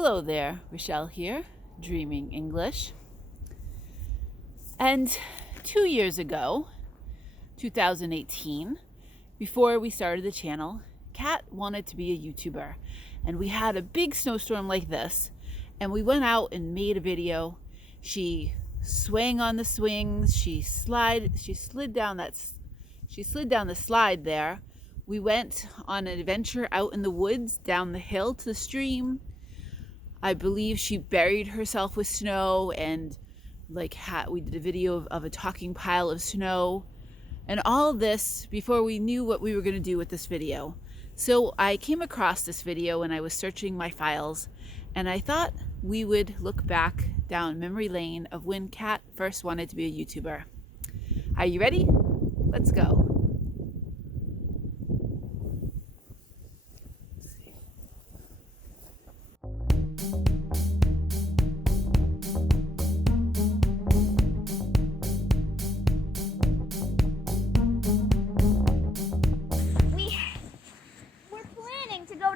Hello there, Rochelle here, Dreaming English. And 2 years ago, 2018, before we started the channel, Kat wanted to be a YouTuber. And we had a big snowstorm like this, and we went out and made a video. She swang on the swings, she slid down the slide there. We went on an adventure out in the woods, down the hill to the stream. I believe she buried herself with snow, and we did a video of a talking pile of snow, and all this before we knew what we were going to do with this video. So I came across this video when I was searching my files, and I thought we would look back down memory lane of when Kat first wanted to be a YouTuber. Are you ready? Let's go.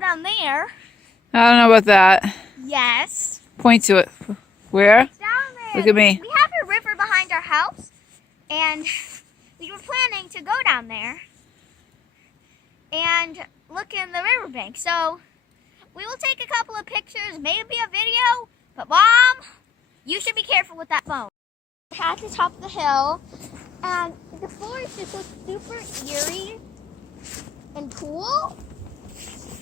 Down there. I don't know about that. Yes. Point to it. Where? It's down there. Look at me. We have a river behind our house, and we were planning to go down there and look in the riverbank. So we will take a couple of pictures, maybe a video, but Mom, you should be careful with that phone. We're at the top of the hill, and the forest just looks super eerie and cool.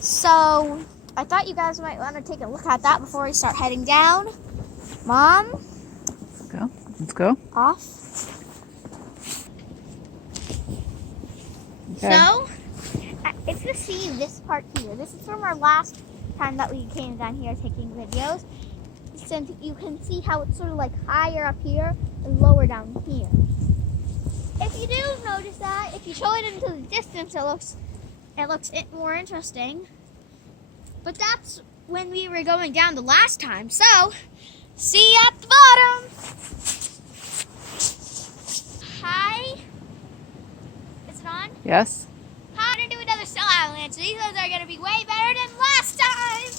So I thought you guys might want to take a look at that before we start heading down. Mom? Let's go. Off. Okay. So, if you see this part here, this is from our last time that we came down here taking videos. Since you can see how it's sort of like higher up here and lower down here. If you do notice that, if you show it into the distance, it looks more interesting. But that's when we were going down the last time. So, see you at the bottom. Hi. Is it on? Yes. How to do another snow avalanche. These ones are going to be way better than last time.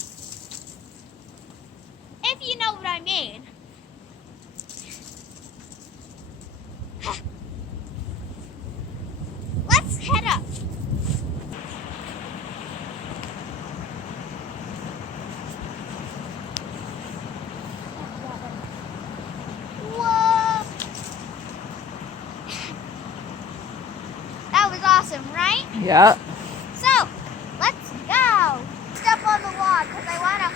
If you know what I mean. Let's head up. Awesome, right? Yeah. So, let's go. Step on the log because I want to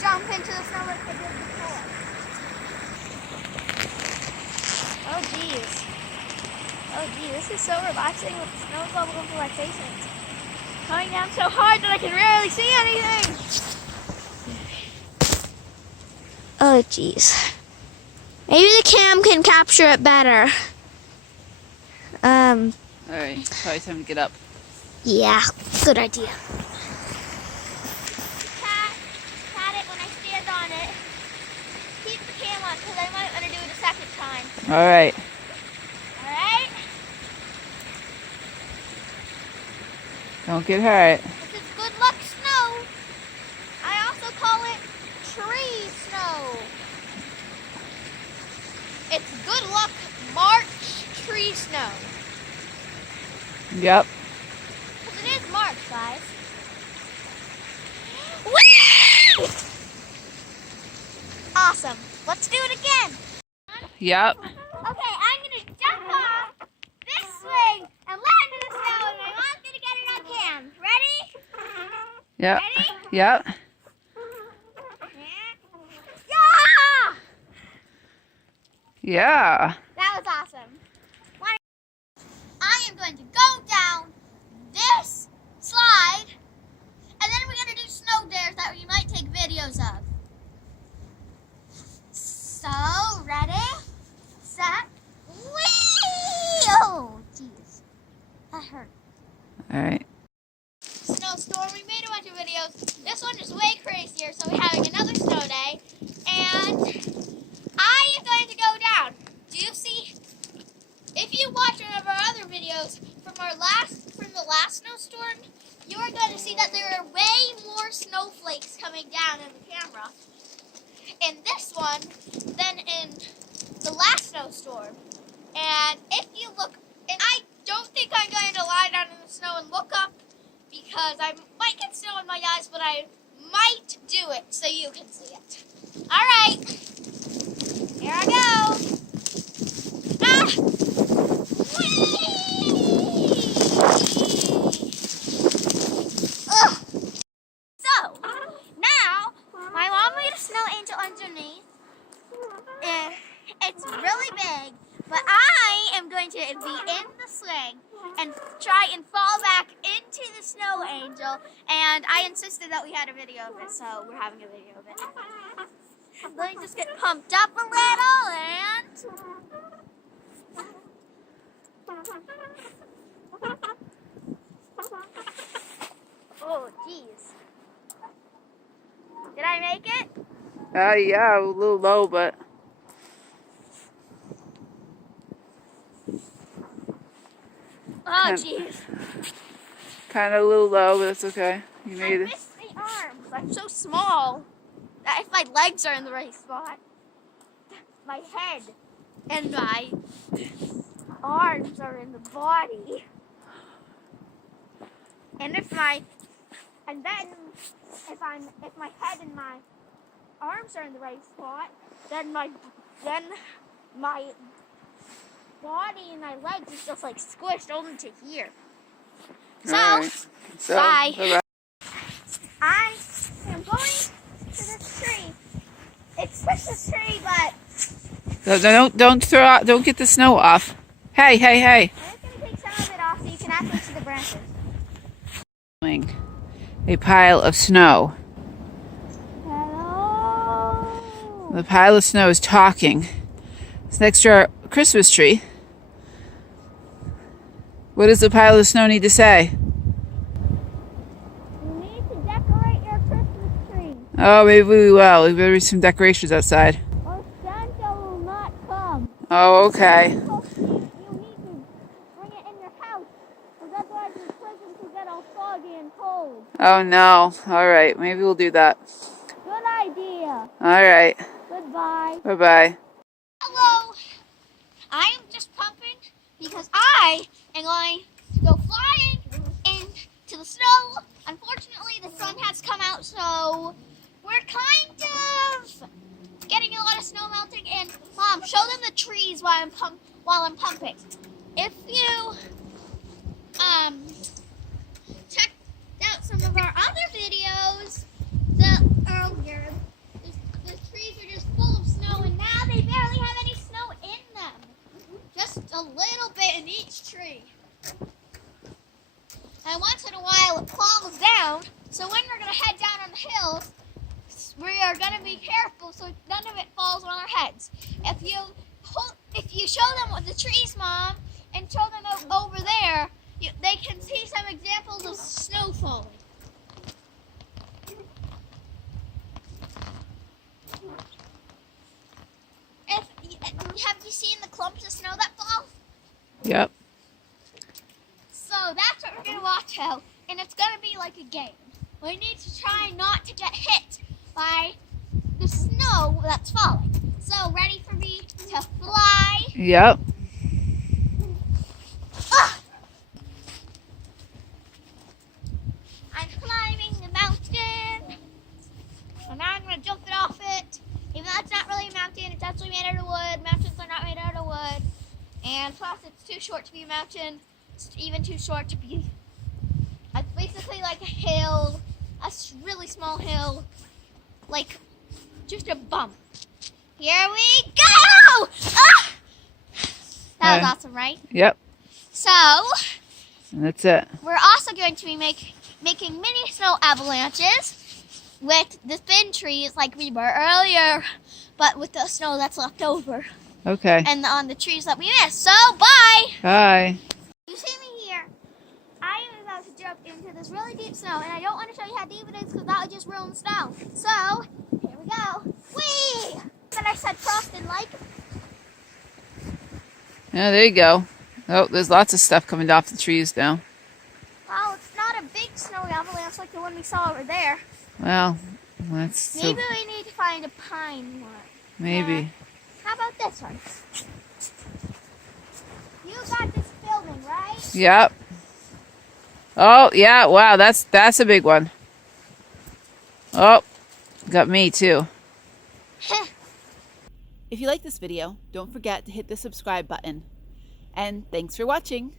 jump into the snow like I did before. Oh, geez. This is so relaxing with the snow all over my face. And it's coming down so hard that I can rarely see anything. Oh, geez. Maybe the cam can capture it better. Alright, probably time to get up. Yeah, good idea. Pat it when I stand on it. Keep the cam on because I might want to do it a second time. Alright. Alright? Don't get hurt. This is good luck snow. I also call it tree snow. It's good luck March tree snow. Yep. Because it is March, guys. Whee! Awesome. Let's do it again. Yep. Okay, I'm going to jump off this swing and land in the snow, and I want you to get it on cam. Ready? Yep. Ready? Yep. Yeah! Yeah. That was awesome. I am going to go down this slide, and then we're going to do snow dares that we might take videos of. So, ready, set, whee! Oh, jeez. That hurt. Alright. Snowstorm, we made a bunch of videos. This one is way crazier, so we're having another snow day. And I am going to go down. Do you see coming down in the camera. In this one, then in the last snowstorm. And if you look, and I don't think I'm going to lie down in the snow and look up because I might get snow in my eyes, but I might do it so you can see it. All right, here I go. Ah! Ugh. So, now, my mom made a snow angel underneath. And it's really big, but I am going to be in the swing and try and fall back into the snow angel. And I insisted that we had a video of it, so we're having a video of it. Let me just get pumped up a little and... Oh, geez. Did I make it? Yeah, a little low, but... Oh, jeez. Kind of a little low, but that's okay. You made I it. missed the arms. I'm so small that if my legs are in the right spot, my head and my arms are in the body. And if my head and my arms are in the right spot, then my body and my legs is just like squished over to here. So, Right. bye. Bye-bye. I am going to this tree. It's Christmas tree, but Don't get the snow off. Hey. I'm just going to take some of it off so you can actually see the branches. A pile of snow. Hello. The pile of snow is talking. It's next to our Christmas tree. What does the pile of snow need to say? You need to decorate your Christmas tree. Oh, maybe we will. We've got some decorations outside. Or Santa will not come. Oh, okay. You need to bring it in your house, because otherwise the presents will get all foggy and cold. Oh, no. All right. Maybe we'll do that. Good idea. All right. Goodbye. Bye-bye. Hello. I am just pumping because I am going to go flying into the snow. Unfortunately, the sun has come out, so we're kind of getting a lot of snow melting. And Mom, show them the trees while I'm pumping. If you checked out some of our other videos earlier, the trees are just full of snow, and now they barely have any snow in them. Just a little bit in each tree. And once in a while it falls down, so when we're going to head down on the hill, we are going to be careful so none of it falls on our heads. If you show them the trees, Mom, and show them over there, they can see some examples of snow falling. Have you seen the clumps of snow that fall? Yep. So that's what we're going to watch out, and it's going to be like a game. We need to try not to get hit by the snow that's falling. So ready for me to fly? Yep. Ah! I'm climbing the mountain, and now I'm going to jump it off it. Even though it's not really a mountain, it's actually made out of wood. Mountains are not made out of wood. And plus, it's too short to be a mountain. It's even too short to be... It's basically like a hill, a really small hill, like just a bump. Here we go! Ah! That was awesome, right? Yep. So, And that's it. we're also going to be making mini snow avalanches with the thin trees like we were earlier, but with the snow that's left over. Okay. And on the trees that we missed. So, bye! Bye. You see me here. I am about to jump into this really deep snow, and I don't want to show you how deep it is because that would just ruin the snow. So, here we go. Whee! But I said frosted like. Yeah, there you go. Oh, there's lots of stuff coming off the trees now. Well, it's not a big snowy avalanche like the one we saw over there. Well, That's so... Maybe we need to find a pine one. Maybe. How about this one? You got this filming, right? Yep. Oh, yeah. Wow, that's a big one. Oh, got me too. If you like this video, don't forget to hit the subscribe button. And thanks for watching.